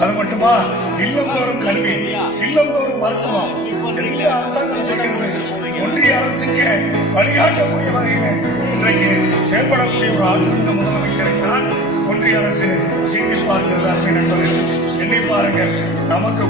அது மட்டுமா? இல்லந்தோறும் கல்வி இல்லந்தோறும் மருத்துவம். எந்த அரசாங்கம் செய்கிறது ஒன்றிய அரசுக்கு வழிகாட்டக்கூடிய வகையில் இன்றைக்கு செயல்படக்கூடிய ஒரு ஆட்சிந்த முதலமைச்சரை தான் ஒன்றிய அரசு சீட்டி பார்க்கிறதா அன்பு நண்பர்கள் எண்ணி பாருங்கள் நமக்கு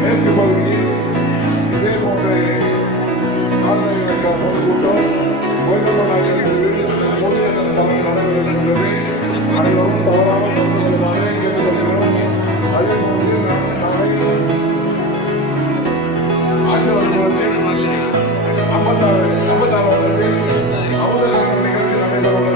மேற்கு பகுதியில் இதே போன்ற சாதனைகளுக்கான பொதுக்கூட்டம் கோயம்புத்தூர் பொதுநல தலைமை நடைபெறுகின்றது அனைவரும் தவறாமல் கலந்து கொள்ளுமாறு கேட்டுக்கொள்கிறோம் அதே போன்று நாளை ஐம்பத்தாறு ஐம்பத்தாறு அவதரண நிகழ்ச்சி நடைபெறவுள்ள